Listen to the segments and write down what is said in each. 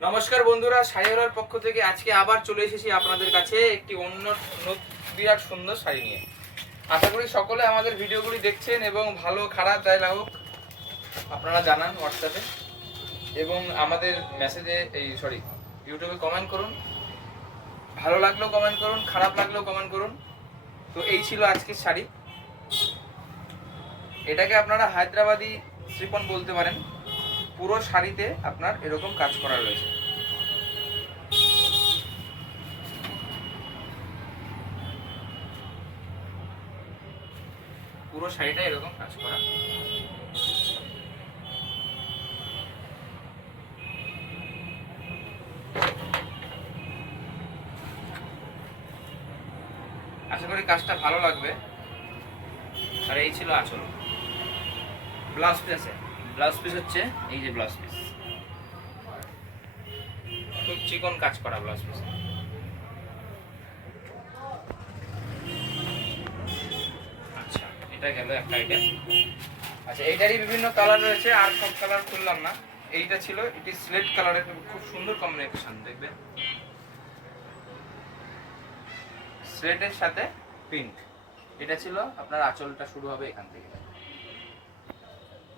নমস্কার বন্ধুরা, শাড়িওয়ালার পক্ষ থেকে আজকে আবার চলে এসেছি আপনাদের কাছে একটি অন্য বিরাট সুন্দর শাড়ি নিয়ে। আশা করি সকলে আমাদের ভিডিওগুলি দেখছেন এবং ভালো খারাপ যাই লাগুক আপনারা জানান হোয়াটসঅ্যাপে এবং আমাদের মেসেজে ইউটিউবে কমেন্ট করুন। ভালো লাগলেও কমেন্ট করুন, খারাপ লাগলেও কমেন্ট করুন। তো এই ছিল আজকের শাড়ি। এটাকে আপনারা হায়দ্রাবাদি শ্রিপন বলতে পারেন। পুরো শাড়িতে আপনার এরকম কাজ করা রয়েছে। পুরো শাড়িটা এরকম কাজ করা। আশা করি কাজটা ভালো লাগবে। আর এই ছিল আঁচল। ব্লাউজ পিস আছে, ব্লাউজ পিস হচ্ছে এই যে ব্লাউজ পিস, খুব চিকন কাজ করা ব্লাউজ পিস। আচ্ছা, এটা গেল একটা আইটেম। আচ্ছা, এইটারই বিভিন্ন কালার রয়েছে, আর সব কালার খুললাম না। এইটা ছিল, এটি স্লেট কালারের, খুব সুন্দর কম্বিনেশন দেখবেন, স্লেটের সাথে পিঙ্ক। এটা ছিল আপনার আঁচলটা শুরু হবে এখান থেকে।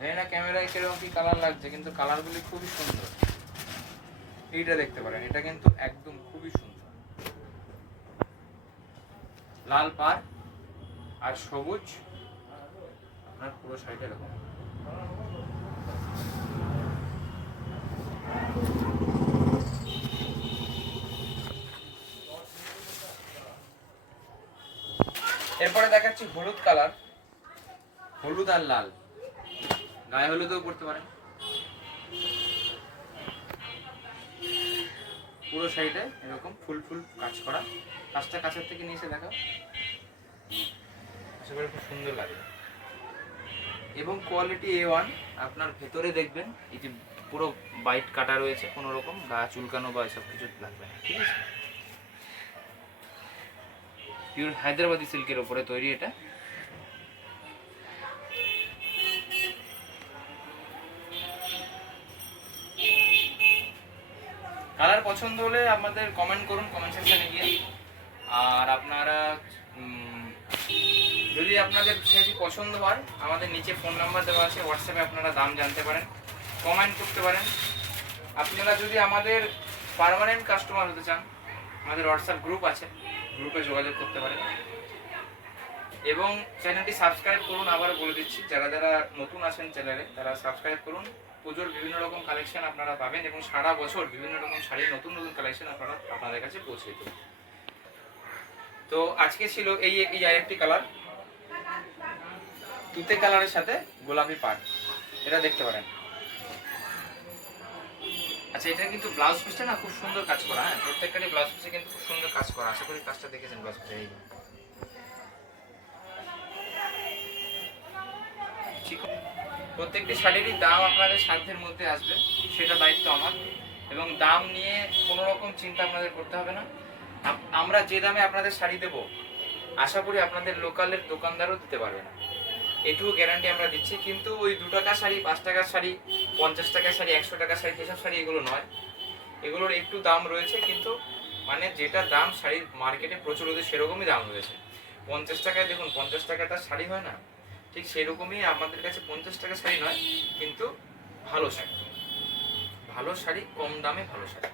জানি না ক্যামেরায় কিরকম কি কালার লাগছে, কিন্তু কালারগুলি খুবই সুন্দর। এইটা দেখতে পারেন, এটা কিন্তু একদম খুবই সুন্দর। লাল পাড় আর সবুজ, আপনার পুরো শাড়িটা এরকম। এরপরে দেখাচ্ছি হলুদ কালার, হলুদ আর লাল, গায়ে হলুদও করতে পারেন। পুরো শাড়িটা এরকম ফুল ফুল কাজ করা। কাজটা কাছের থেকে নিয়ে এসে দেখাও, আশা করি খুব সুন্দর লাগে। এবং কোয়ালিটি A1। আপনার ভেতরে দেখবেন এই যে পুরো বাইট কাটা রয়েছে, কোনো রকম গা চুলকানো বা এসব কিছু লাগবে না, ঠিক আছে। পিওর হায়দ্রাবাদি সিল্কের উপরে তৈরি এটা। কালার পছন্দ হলে আমাদের কমেন্ট করুন কমেন্ট সেকশনে গিয়ে। আর আপনারা যদি আপনাদের সেটি পছন্দ হয়, আমাদের নিচে ফোন নাম্বার দেওয়া আছে, হোয়াটসঅ্যাপে আপনারা দাম জানতে পারেন, কমেন্ট করতে পারেন। আপনারা যদি আমাদের পার্মানেন্ট কাস্টমার হতে চান, আমাদের হোয়াটসঅ্যাপ গ্রুপ আছে, গ্রুপে যোগাযোগ করতে পারেন। এবং চ্যানেলটি সাবস্ক্রাইব করুন। আবার বলে দিচ্ছি, যারা যারা নতুন আছেন চ্যানেলে তারা সাবস্ক্রাইব করুন। পুজোর বিভিন্ন রকম কালেকশন আপনারা পাবেন এবং সারা বছর বিভিন্ন রকম শাড়ির নতুন নতুন কালেকশন আপনারা আপনাদের কাছে পৌঁছে দেবেন। তো আজকে ছিল এই আরেকটি কালার, তুতে কালারের সাথে গোলাপি পাড়, এটা দেখতে পারেন। আচ্ছা, এটা কিন্তু ব্লাউজ পিসটা না খুব সুন্দর কাজ করা। হ্যাঁ, প্রত্যেকটারই ব্লাউজ পিসে কিন্তু খুব সুন্দর কাজ করা। আশা করি কাজটা দেখেছেন ব্লাউজ পিসে। এই প্রত্যেকটি শাড়িরই দাম আপনাদের সাধ্যের মধ্যে আসবে, সেটা দায়িত্ব আমার। এবং দাম নিয়ে কোনো রকম চিন্তা আপনাদের করতে হবে না। আমরা যে দামে আপনাদের শাড়ি দেবো, আশা করি আপনাদের লোকালের দোকানদারও দিতে পারবে না, এটুকু গ্যারান্টি আমরা দিচ্ছি। কিন্তু ওই 2 টাকার শাড়ি, 5 টাকার শাড়ি, 50 টাকার শাড়ি, 100 টাকার শাড়ি, এসব শাড়ি এগুলো নয়। এগুলোর একটু দাম রয়েছে, কিন্তু মানে যেটা দাম শাড়ির মার্কেটে প্রচলিত সেরকমই দাম রয়েছে। 50 টাকায় দেখুন, 50 টাকাটা শাড়ি হয় না, ঠিক সেরকমই আমাদের কাছে 50 টাকার শাড়ি নয়, কিন্তু ভালো শাড়ি, ভালো শাড়ি, কম দামে ভালো শাড়ি।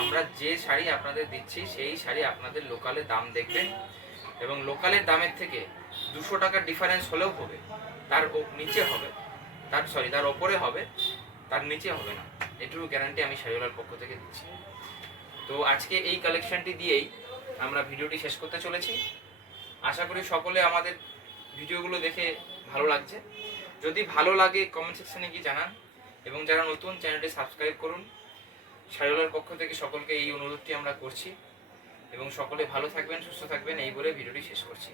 আমরা যে শাড়ি আপনাদের দিচ্ছি সেই শাড়ি আপনাদের লোকালে দাম দেখবেন, এবং লোকালের দামের থেকে 200 টাকার ডিফারেন্স হলেও হবে, তার নিচে হবে, তার ওপরে হবে, তার নিচে হবে না। এটুকু গ্যারান্টি আমি শাড়িওয়ালার পক্ষ থেকে দিচ্ছি। তো আজকে এই কালেকশনটি দিয়েই আমরা ভিডিওটি শেষ করতে চলেছি। আশা করি সকলে আমাদের ভিডিওগুলো দেখে ভালো লাগছে। যদি ভালো লাগে কমেন্ট সেকশনে গিয়ে জানান, এবং যারা নতুন চ্যানেলটি সাবস্ক্রাইব করুন। শাড়িওয়ালার পক্ষ থেকে সকলকে এই অনুরোধটি আমরা করছি, এবং সকলে ভালো থাকবেন, সুস্থ থাকবেন, এই বলে ভিডিওটি শেষ করছি।